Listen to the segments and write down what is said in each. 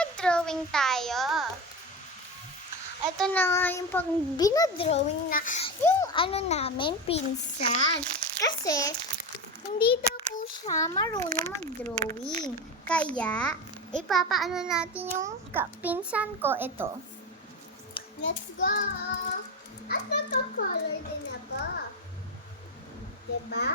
mag-drawing tayo. Ito na nga yung pag binadrawing na yung ano namin, pinsan. Kasi, hindi daw po siya marunong mag-drawing. Kaya, ipapaano natin yung pinsan ko. Ito. Let's go! At nagka-color din ako. Diba?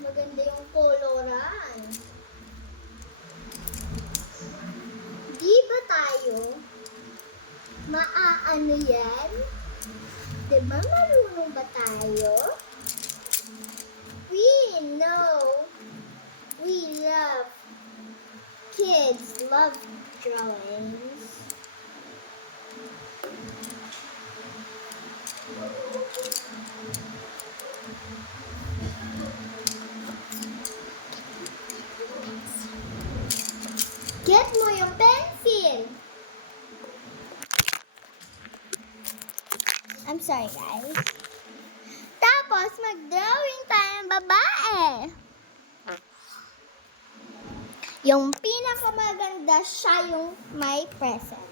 Maganda yung koloran. Di ba tayo maaano yan? Diba marunong ba tayo? We know. We love. Kids love drawings. Get mo yung pencil. I'm sorry, guys. Tapos, mag-drawing tayo ng babae. Yung pinakamaganda, siya yung may present.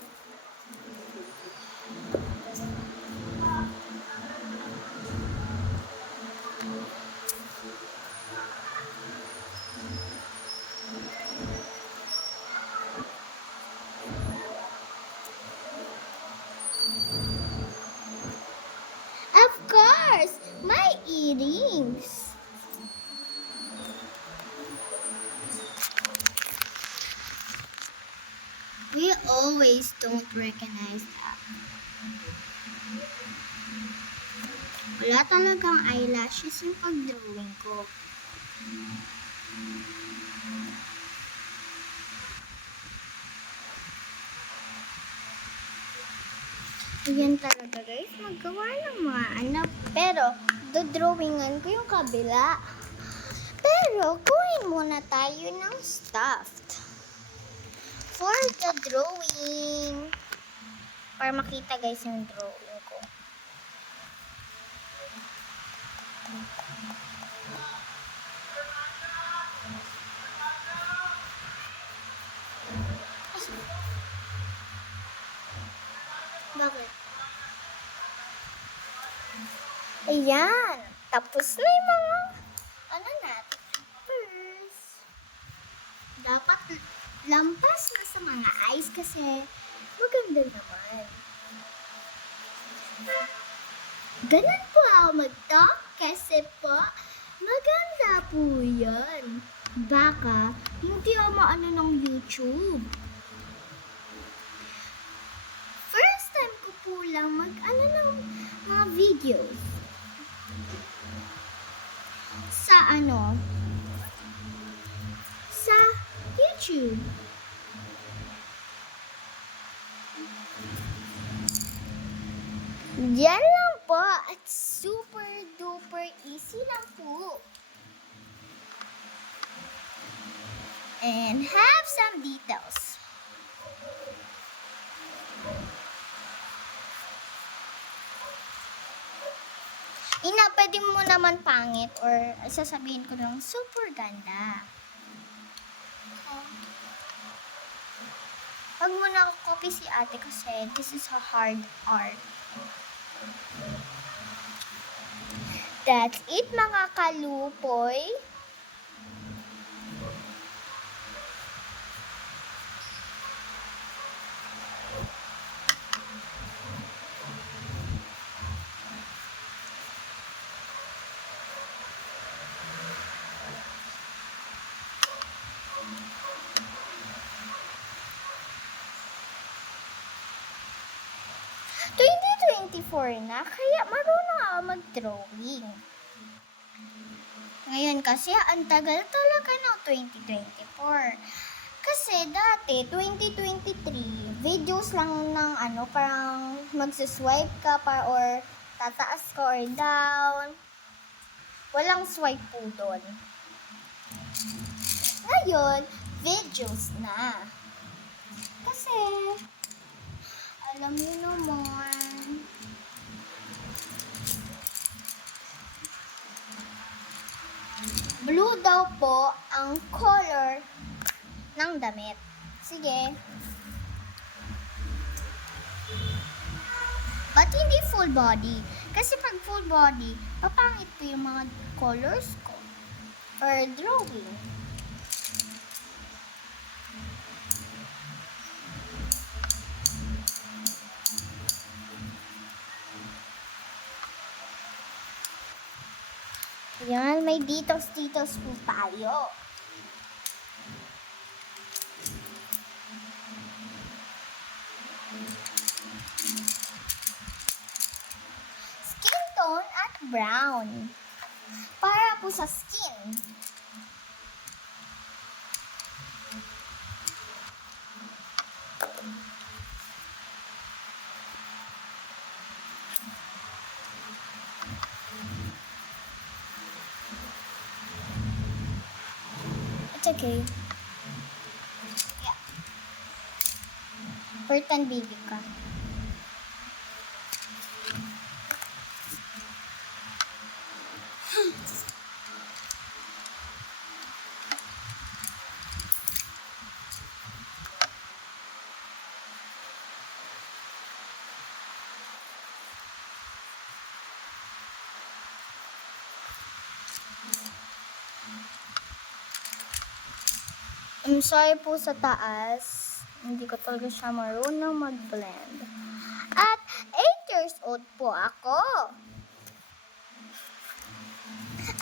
Of course, my earrings. We always don't recognize that. Wala talagang eyelashes yung pag-drawing ko. Yan talaga guys, magawa ng mga anak. Pero, dodrawingan ko yung kabila. Pero, kuhin muna tayo ng stuffed. For the drawing. Para makita guys yung drawing ko. Bakit? Ayan. Tapos na yung mga ano natin. First, dapat lampas na sa mga eyes kasi maganda naman. Ganun po ako mag-talk kasi po maganda po yan. Baka hindi ako maano ng YouTube. First time ko po lang mag-ano ng mga videos. Sa sa YouTube. Yan lang po at super duper easy lang po. And have some details. Pwede mo naman pangit or sasabihin ko lang super ganda. Huwag mo na copy si ate kasi this is a hard art. That's it mga kalupoy. Na, kaya marunong ako mag-drawing. Ngayon kasi, ang tagal talaga ng 2024. Kasi dati, 2023, videos lang ng parang magsiswipe ka pa or tataas ka or down. Walang swipe po doon. Ngayon, videos na. Kasi, alam niyo naman, blue daw po ang color ng damit. Sige. At hindi full body. Kasi pag full body, papangit po yung mga colors ko. Or drawing. Yan, may details po tayo. Skin tone at brown. Para po sa skin. It's okay. Yeah. Curtain baby ka. I'm sorry po sa taas. Hindi ko talaga siya marunong mag-blend. At 8 years old po ako.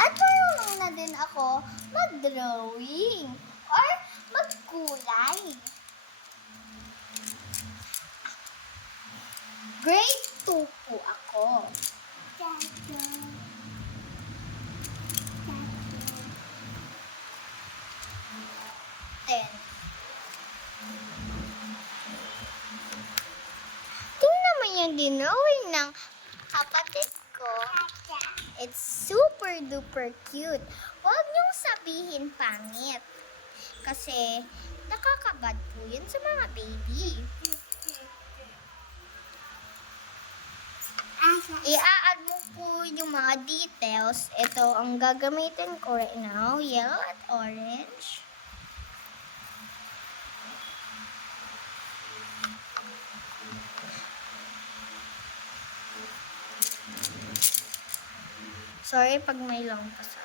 At marunong na din ako mag-drawing or magkulay. Grade 2 po ako. Tingnan mo yung dinrawing ng kapatid ko. It's super duper cute. Huwag niyong sabihin pangit. Kasi nakakabad po yun sa mga baby. I-add mo po yung mga details. Ito ang gagamitin ko right now. Yellow at orange. Sorry pag may long pa sa.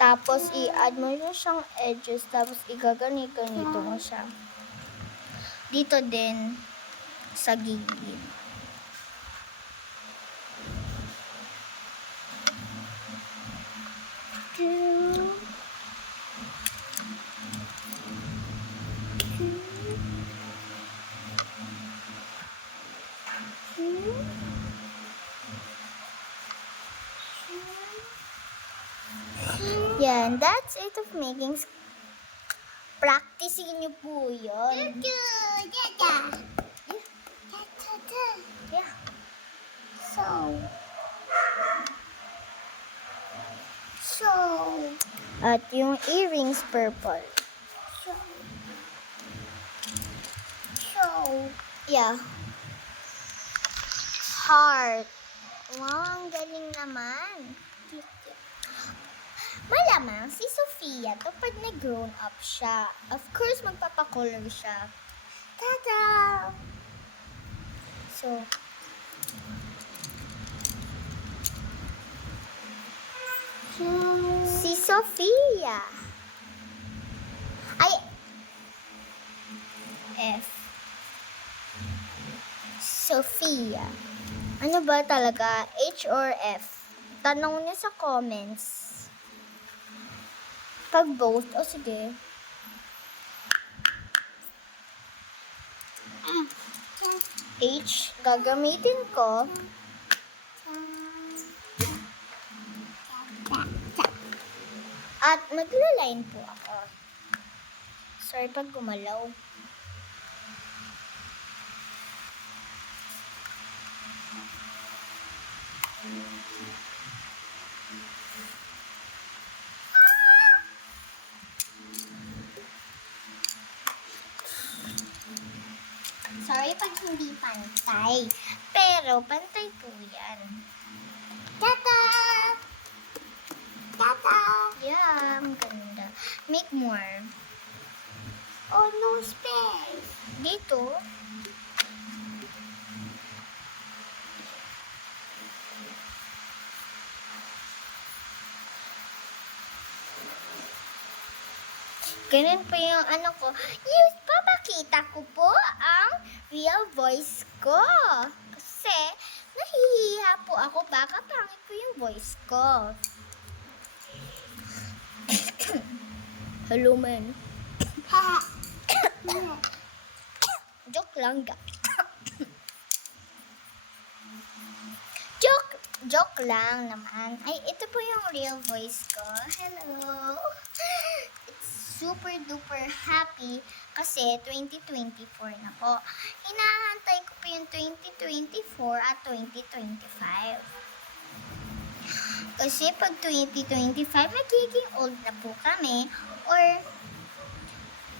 Tapos i-add mo na siyang edges. Tapos igaganito mo siya. Dito din sa gilid. Yan, that's it of making. Practicing niyo po yun. Yeah. So. At yung earrings purple. So. Yeah. Heart. Wow, ang galing naman. Malamang si Sofia to pag nag-grown up siya. Of course, magpapacolor siya. Tada! So, si Sofia. Ay, F. Sofia. Ano ba talaga? H or F? Tanong niyo sa comments. Pag both, o sige. H, gagamitin ko. At magla-line po ako. Sorry pag gumalaw. Sorry pag hindi pantay. Pero pantay po yan. Tata! Tata! Yeah, ang ganda. Make more. Oh, no space. Dito. Ganun po yung ano ko. Yes, papakita ko po ang real voice ko. Kasi, nahihiya po ako. Baka pangit po yung voice ko. Hello, man. Joke lang, Joke lang naman. Ay, ito po yung real voice ko. Hello. It's super duper happy kasi 2024 na po. Hinahantay ko po yung 2024 at 2025. Kasi pag 2025, magiging old na po kami or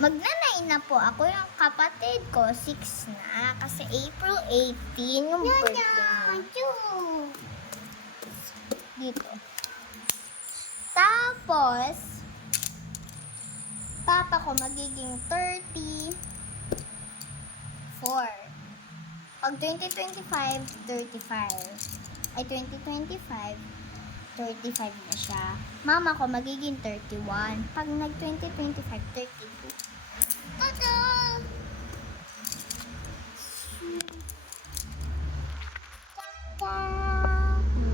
magnanay na po ako. Yung kapatid ko, 6 na. Kasi April 18 yung birthday niya. Dito. Tapos, papa ko magiging 34. Pag 2025, 35. Ay, 2025, 35 na siya. Mama ko magiging 31. Pag nag-2025, 32. Tada! Tada!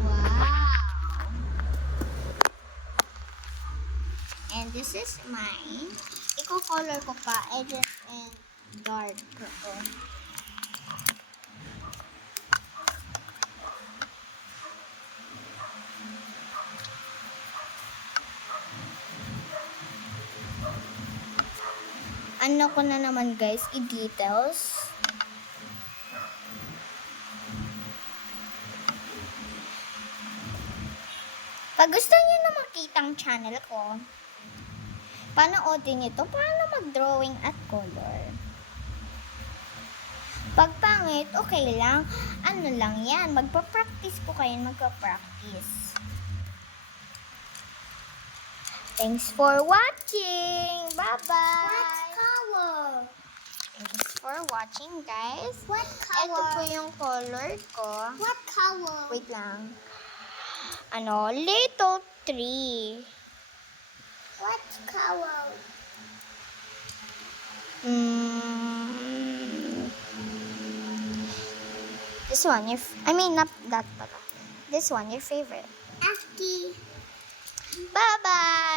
Wow! And this is mine. Iko-color ko pa. Edit and dark purple. Ano ko na naman guys, i-details. Pag gusto niyo na makita ang channel ko, panoodin niyo to paano mag-drawing at color. Pag pangit, okay lang. Ano lang yan, magpa-practice po kayo, magpa-practice. Thanks for watching! Bye-bye! What color? Thanks for watching, guys. What Ito color? po yung color ko. What color? Wait lang. Ano, little tree. What color? This one, not that pala. This one, your favorite. After. Bye-bye!